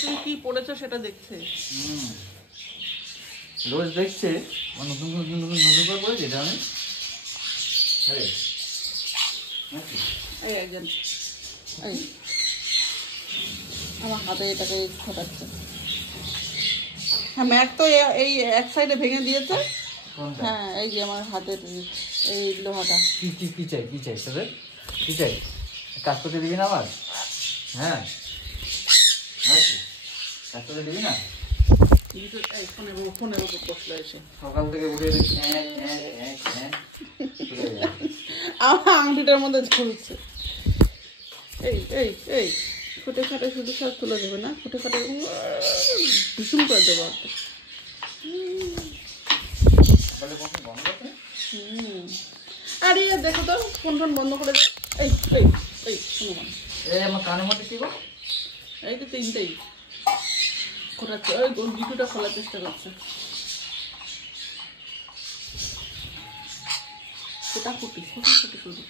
তুমি কি পড়েছো সেটা দেখছে। রোজ দেখছে নতুন নতুন নতুন নতুন করে পড়েছি এটা আমি। এই একজন এই আমার হাতে এটাকে খোটাচ্ছে। হ্যাঁ ম্যাক তো এই এক সাইডে ভেঙে দিয়েছে। হ্যাঁ এই যে আমার হাতের এই লোহাটা। কি চাই তোদের কি চাই? কাজ করতে দিবি না আবার? হ্যাঁ কাজ করতে দিবি না? সকাল থেকে উঠে আমার আংটিটার মধ্যে ঝুলছে। এই এই এই ফুটে খাটে শুধু সব তুলে দেবে না, ফুটে খাটে ভীষণ করে দেবো। আরে দেখো তো ফোন বন্ধ করে দাও। এই এই এই শুনো আমার কানের মধ্যে কি গো? এই তো তিনটেই খোলাচ্ছে। ওই জুতোটা খোলার চেষ্টা করছে। ফুটা ফুটি ফুটি ফুটি শুধু